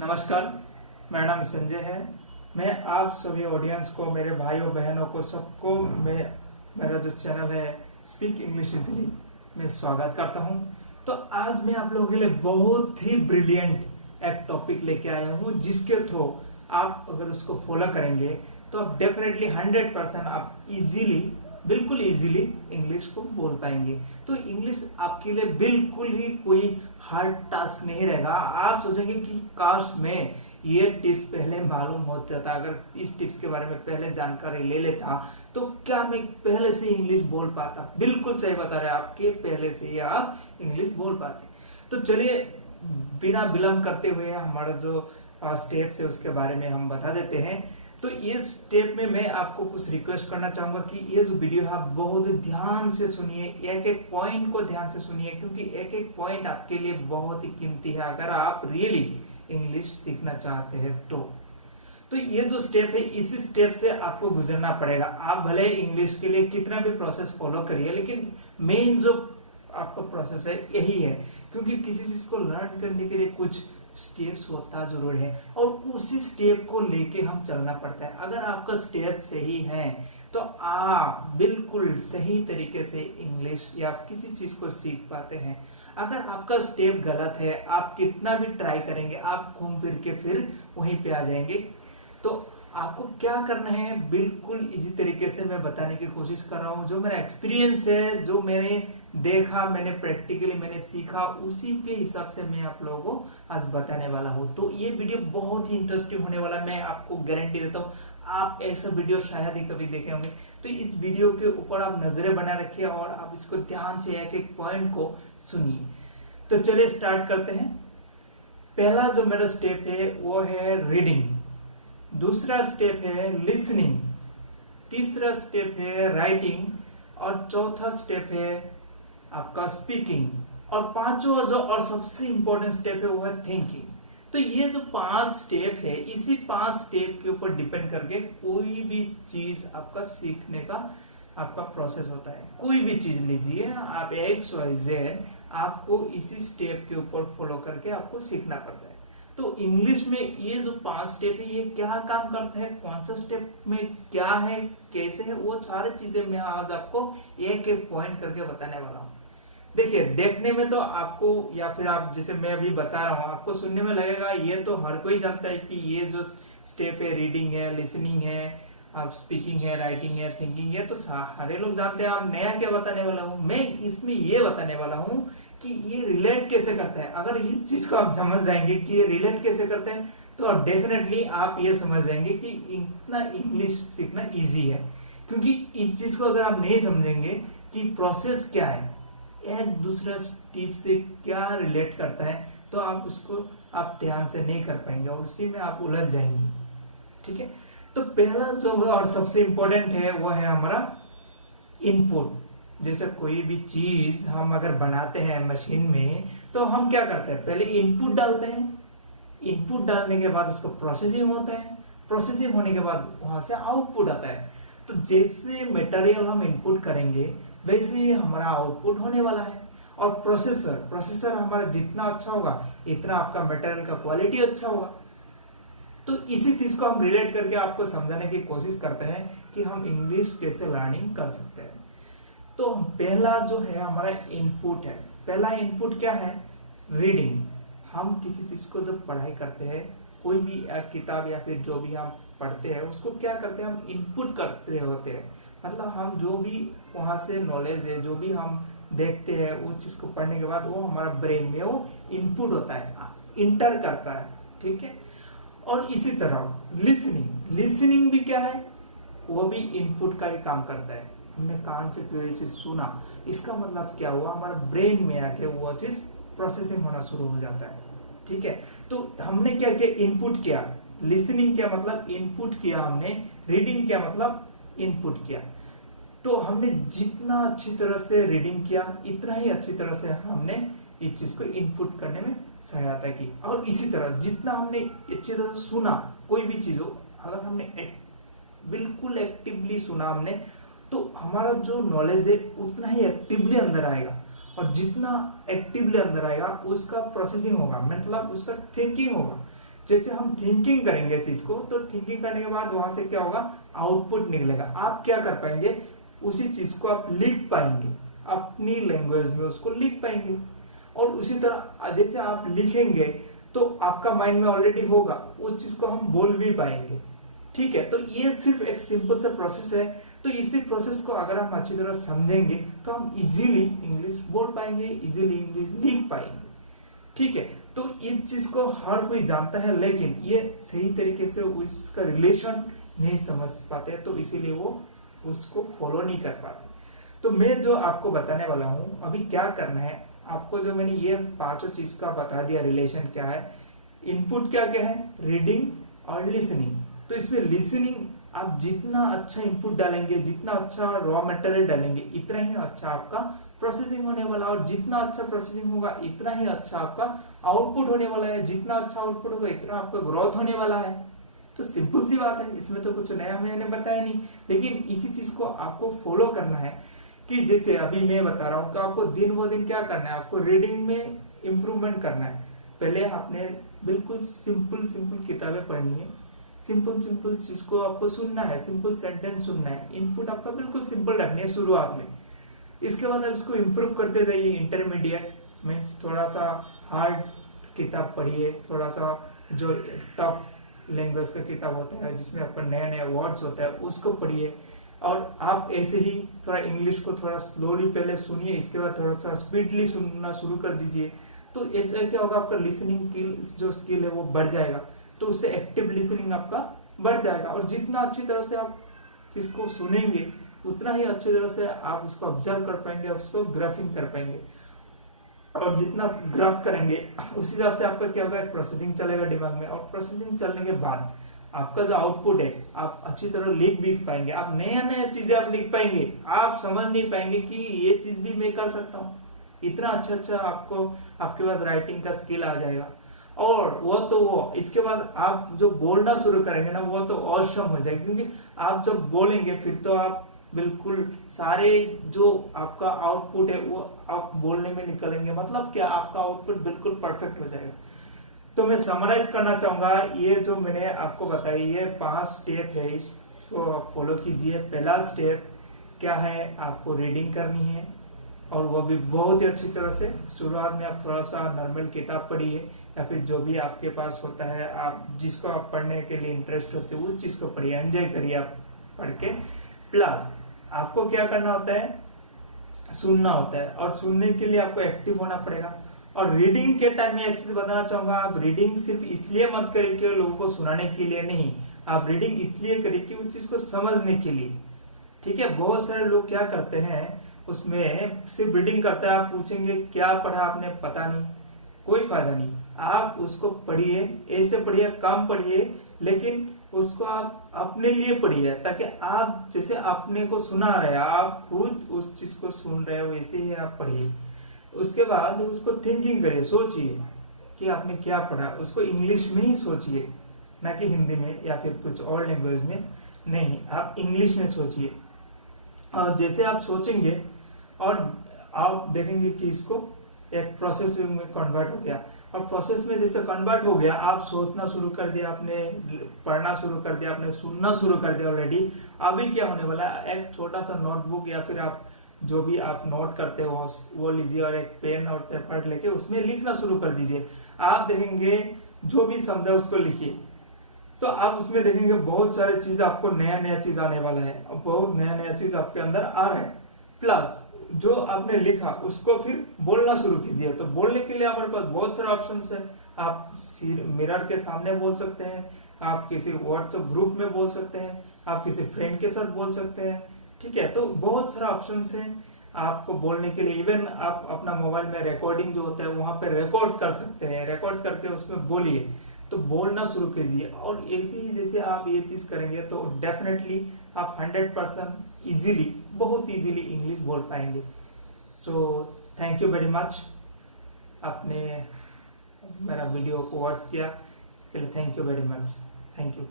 नमस्कार, मेरा नाम संजय है। मैं आप सभी ऑडियंस को, मेरे भाइयों बहनों को, सबको मेरा जो चैनल है स्पीक इंग्लिश इजीली में स्वागत करता हूं। तो आज मैं आप लोगों के लिए बहुत ही ब्रिलियंट एक टॉपिक लेके आया हूं, जिसके थ्रू आप अगर उसको फॉलो करेंगे तो आप डेफिनेटली 100% आप इजीली, बिल्कुल इजीली इंग्लिश को बोल पाएंगे। तो इंग्लिश आपके लिए बिल्कुल ही कोई हार्ड टास्क नहीं रहेगा। आप सोचेंगे कि काश में ये टिप्स पहले मालूम हो जाता, अगर इस टिप्स के बारे में पहले जानकारी ले लेता तो क्या मैं पहले से इंग्लिश बोल पाता। बिल्कुल सही बता रहे आपके, पहले से ही आप इंग्लिश बोल पाते। तो चलिए बिना विलंब करते हुए हमारा जो स्टेप्स है उसके बारे में हम बता देते हैं। तो इस स्टेप में मैं आपको कुछ रिक्वेस्ट करना चाहूंगा कि ये जो वीडियो है आप बहुत ध्यान से सुनिए, एक एक पॉइंट को ध्यान से सुनिए, क्योंकि एक एक पॉइंट आपके लिए बहुत ही कीमती है अगर आप रियली इंग्लिश सीखना चाहते हैं। तो ये जो स्टेप है, इसी स्टेप से आपको गुजरना पड़ेगा। आप भले इंग्लिश के लिए कितना भी प्रोसेस फॉलो करिए, लेकिन मेन जो आपका प्रोसेस है यही है, क्योंकि किसी चीज को लर्न करने के लिए कुछ स्टेप्स होता जरूर है और उसी स्टेप को लेके हम चलना पड़ता है। अगर आपका स्टेप सही है तो आप बिल्कुल सही तरीके से इंग्लिश या किसी चीज को सीख पाते हैं। अगर आपका स्टेप गलत है, आप कितना भी ट्राई करेंगे, आप घूम फिर के फिर वहीं पे आ जाएंगे। तो आपको क्या करना है, बिल्कुल इसी तरीके से मैं बताने की कोशिश कर रहा हूँ। जो मेरा एक्सपीरियंस है, जो मैंने देखा, मैंने प्रैक्टिकली मैंने सीखा, उसी के हिसाब से मैं आप लोगों को आज बताने वाला हूँ। तो ये वीडियो बहुत ही इंटरेस्टिंग होने वाला, मैं आपको गारंटी देता हूँ। आप ऐसा वीडियो शायद ही कभी देखे होंगे। तो इस वीडियो के ऊपर आप नजरें बना रखिए और आप इसको ध्यान से एक एक पॉइंट को सुनिए। तो चलिए स्टार्ट करते हैं। पहला जो मेरा स्टेप है वो है रीडिंग, दूसरा स्टेप है लिसनिंग, तीसरा स्टेप है राइटिंग और चौथा स्टेप है आपका स्पीकिंग, और पांचवा जो और सबसे इंपॉर्टेंट स्टेप है वो है थिंकिंग। तो ये जो 5 स्टेप है, इसी 5 स्टेप के ऊपर डिपेंड करके कोई भी चीज आपका सीखने का आपका प्रोसेस होता है। कोई भी चीज लीजिए आप, XYZ, आपको इसी स्टेप के ऊपर फॉलो करके आपको सीखना पड़ता है। तो इंग्लिश में ये जो 5 स्टेप है, ये क्या काम करता है, कौन सा स्टेप में क्या है, कैसे है, वो सारी चीजें मैं आज आपको एक एक पॉइंट करके बताने वाला हूँ। देखिए, देखने में तो आपको, या फिर आप जैसे मैं अभी बता रहा हूँ, आपको सुनने में लगेगा ये तो हर कोई जानता है कि ये जो स्टेप है, रीडिंग है, लिसनिंग है, आप स्पीकिंग है, राइटिंग है, थिंकिंग है, तो सारे लोग जानते हैं। आप नया क्या बताने वाला हूँ, मैं इसमें ये बताने वाला हूँ कि ये रिलेट कैसे करता है। अगर इस चीज को आप समझ जाएंगे कि ये रिलेट कैसे करता है, तो आप डेफिनेटली आप ये समझ जाएंगे कि इतना इंग्लिश सीखना इजी है। क्योंकि इस चीज को अगर आप नहीं समझेंगे कि प्रोसेस क्या है, एक दूसरा स्टेप से क्या रिलेट करता है, तो आप उसको आप ध्यान से नहीं कर पाएंगे और उसी में आप उलझ जाएंगे। ठीक है, तो पहला जो और सबसे इंपॉर्टेंट है वो है हमारा इनपुट। जैसे कोई भी चीज हम अगर बनाते हैं मशीन में, तो हम क्या करते हैं, पहले इनपुट डालते हैं, इनपुट डालने के बाद उसको प्रोसेसिंग होता है, प्रोसेसिंग होने के बाद वहां से आउटपुट आता है। तो जैसे मटेरियल हम इनपुट करेंगे वैसे ही हमारा आउटपुट होने वाला है। और प्रोसेसर हमारा जितना अच्छा होगा, इतना आपका मटेरियल का क्वालिटी अच्छा होगा। तो इसी चीज को हम रिलेट करके आपको समझाने की कोशिश करते हैं कि हम इंग्लिश कैसे लर्निंग कर सकते हैं। तो पहला जो है हमारा इनपुट है। पहला इनपुट क्या है, रीडिंग। हम किसी चीज को जब पढ़ाई करते हैं, कोई भी किताब या फिर जो भी हम पढ़ते हैं, उसको क्या करते हैं, हम इनपुट करते होते हैं। मतलब हम जो भी वहां से नॉलेज है, जो भी हम देखते हैं, वो चीज को पढ़ने के बाद वो हमारा ब्रेन में वो इनपुट होता है, इंटर करता है। ठीक है, और इसी तरह लिसनिंग भी क्या है, वो भी इनपुट का ही काम करता है। हमने कान से कोई चीज सुना, इसका मतलब क्या हुआ, हमारा ब्रेन में आके वो चीज प्रोसेसिंग होना शुरू हो जाता है। ठीक है, तो हमने क्या किया, इनपुट किया। लिसनिंग क्या मतलब इनपुट किया हमने, रीडिंग क्या मतलब इनपुट किया। तो हमने जितना अच्छी तरह से रीडिंग किया, इतना ही अच्छी तरह से हमने इस चीज को इनपुट करने में सहायता की। और इसी तरह जितना हमने अच्छी तरह से सुना, कोई भी चीज हो, अगर हमने बिल्कुल एक्टिवली सुना हमने, तो हमारा जो नॉलेज है उतना ही एक्टिवली अंदर आएगा। और जितना एक्टिवली अंदर आएगा उसका प्रोसेसिंग होगा, मतलब उसका थिंकिंग होगा। जैसे हम थिंकिंग करेंगे चीज को, तो थिंकिंग करने के बाद वहां से क्या होगा, आउटपुट निकलेगा। आप क्या कर पाएंगे, उसी चीज को आप लिख पाएंगे, अपनी लैंग्वेज में उसको लिख पाएंगे। और उसी तरह जैसे आप लिखेंगे तो आपका माइंड में ऑलरेडी होगा, उस चीज को हम बोल भी पाएंगे। ठीक है, तो ये सिर्फ एक सिंपल सा प्रोसेस है। तो इसी प्रोसेस को अगर हम अच्छी तरह समझेंगे तो हम इजीली इंग्लिश बोल पाएंगे, इजीली इंग्लिश लिख पाएंगे। ठीक है, तो इस चीज को हर कोई जानता है, लेकिन ये सही तरीके से उसका रिलेशन नहीं समझ पाते, तो इसीलिए वो उसको फॉलो नहीं कर पाते। तो मैं जो आपको बताने वाला हूं, अभी क्या करना है आपको, जो मैंने ये पांचों चीज का बता दिया, रिलेशन क्या है, इनपुट क्या क्या है, रीडिंग और लिसनिंग। तो इसमें लिसनिंग आप जितना अच्छा इनपुट डालेंगे, जितना अच्छा रॉ मटेरियल डालेंगे, इतना ही अच्छा आपका प्रोसेसिंग होने वाला, और जितना अच्छा प्रोसेसिंग होगा इतना ही अच्छा आपका आउटपुट होने वाला है, जितना अच्छा आउटपुट होगा इतना आपका ग्रोथ होने वाला है। तो सिंपल सी बात है, इसमें तो कुछ नया मैंने बताया नहीं, लेकिन इसी चीज को आपको फॉलो करना है। कि जैसे अभी मैं बता रहा हूँ कि आपको दिन ब दिन क्या करना है, आपको रीडिंग में इम्प्रूवमेंट करना है। पहले आपने बिल्कुल सिंपल सिंपल किताबें पढ़नी है, सिंपल सिंपल चीज को आपको सुनना है, सिंपल सेंटेंस सुनना है, इनपुट आपका बिल्कुल सिंपल रखनी है शुरुआत में। इसके बाद आप इसको इम्प्रूव करते जाइए। इंटरमीडिएट मीन्स थोड़ा सा हार्ड किताब पढ़िए, थोड़ा सा जो टफ लैंग्वेज का किताब होता है जिसमें आपका नया नया वर्ड्स होता है उसको पढ़िए। और आप ऐसे ही थोड़ा इंग्लिश को थोड़ा स्लोली पहले सुनिए, इसके बाद थोड़ा सा स्पीडली सुनना शुरू कर दीजिए। तो इससे क्या होगा, आपका लिसनिंग जो स्किल है वो बढ़ जाएगा, तो उससे एक्टिव लिसनिंग आपका बढ़ जाएगा। और जितना अच्छी तरह से आप इसको सुनेंगे उतना ही अच्छी तरह से आप उसको ऑब्जर्व कर पाएंगे, उसको ग्राफिंग कर पाएंगे। और जितना ग्राफ करेंगे उस हिसाब से आपका क्या होगा, प्रोसेसिंग चलेगा दिमाग में, और प्रोसेसिंग चलने के बाद आपका जो आउटपुट है आप अच्छी तरह लिख भी पाएंगे, आप नया नया चीजें आप लिख पाएंगे। आप समझ नहीं पाएंगे कि ये चीज भी मैं कर सकता हूँ, इतना अच्छा अच्छा आपको आपके पास राइटिंग का स्किल आ जाएगा। और वो इसके बाद आप जो बोलना शुरू करेंगे ना, वो तो औसम हो जाएगा, क्योंकि आप जब बोलेंगे फिर तो आप बिल्कुल सारे जो आपका आउटपुट है वो आप बोलने में निकलेंगे, मतलब क्या, आपका आउटपुट बिल्कुल परफेक्ट हो जाएगा। तो मैं समराइज करना चाहूंगा, ये जो मैंने आपको बताई ये 5 स्टेप है, इसको आप फॉलो कीजिए। पहला स्टेप क्या है, आपको रीडिंग करनी है, और वो भी बहुत ही अच्छी तरह से। शुरुआत में आप थोड़ा सा नॉर्मल किताब पढ़िए, या फिर जो भी आपके पास होता है, आप जिसको आप पढ़ने के लिए इंटरेस्ट होते है उस चीज को पढ़िए, एंजॉय करिए आप पढ़ के। प्लस आपको क्या करना होता है, सुनना होता है, और सुनने के लिए आपको एक्टिव होना पड़ेगा। और रीडिंग के टाइम में एक चीज बताना चाहूंगा, आप रीडिंग सिर्फ इसलिए मत करिए कि लोगों को सुनाने के लिए नहीं, आप रीडिंग इसलिए करिए कि उस चीज को समझने के लिए। ठीक है, बहुत सारे लोग क्या करते हैं, उसमें सिर्फ रीडिंग करते हैं, आप पूछेंगे क्या पढ़ा आपने, पता नहीं, कोई फायदा नहीं। आप उसको पढ़िए, ऐसे पढ़िए, कम पढ़िए, लेकिन उसको आप अपने लिए पढ़िए, ताकि आप जैसे अपने को सुना रहे, आप खुद उस चीज को सुन रहे हो, वैसे ही आप पढ़िए। उसके बाद उसको थिंकिंग करिए, सोचिए कि आपने क्या पढ़ा, उसको इंग्लिश में ही सोचिए, ना कि हिंदी में या फिर कुछ और लैंग्वेज में नहीं, आप इंग्लिश में सोचिए। और जैसे आप सोचेंगे और आप देखेंगे कि इसको एक प्रोसेस में कन्वर्ट हो गया, और प्रोसेस में जैसे कन्वर्ट हो गया, आप सोचना शुरू कर दिया, आपने पढ़ना शुरू कर दिया, आपने सुनना शुरू कर दिया ऑलरेडी। अभी क्या होने वाला है, एक छोटा सा नोटबुक या फिर आप जो भी आप नोट करते हो वो लीजिए, और एक पेन और पेपर लेके उसमें लिखना शुरू कर दीजिए। आप देखेंगे जो भी समझा उसको लिखिए, तो आप उसमें देखेंगे बहुत सारे चीज, आपको नया नया चीज आने वाला है, बहुत नया नया चीज आपके अंदर आ रहा है। प्लस जो आपने लिखा उसको फिर बोलना शुरू कीजिए। तो बोलने के लिए हमारे पास बहुत सारे ऑप्शन है, आप मिरर के सामने बोल सकते हैं, आप किसी व्हाट्सएप ग्रुप में बोल सकते हैं, आप किसी फ्रेंड के साथ बोल सकते हैं। ठीक है, तो बहुत सारे ऑप्शन है आपको बोलने के लिए। इवन आप अपना मोबाइल में रिकॉर्डिंग जो होता है वहां पे रिकॉर्ड कर सकते हैं, रिकॉर्ड करके उसमें बोलिए, तो बोलना शुरू कीजिए। और ऐसे ही जैसे आप ये चीज करेंगे तो डेफिनेटली आप 100% इजीली, बहुत इजीली इंग्लिश बोल पाएंगे। So thank you very much, आपने मेरा वीडियो को वॉच किया, इसके लिए thank you very much, thank you.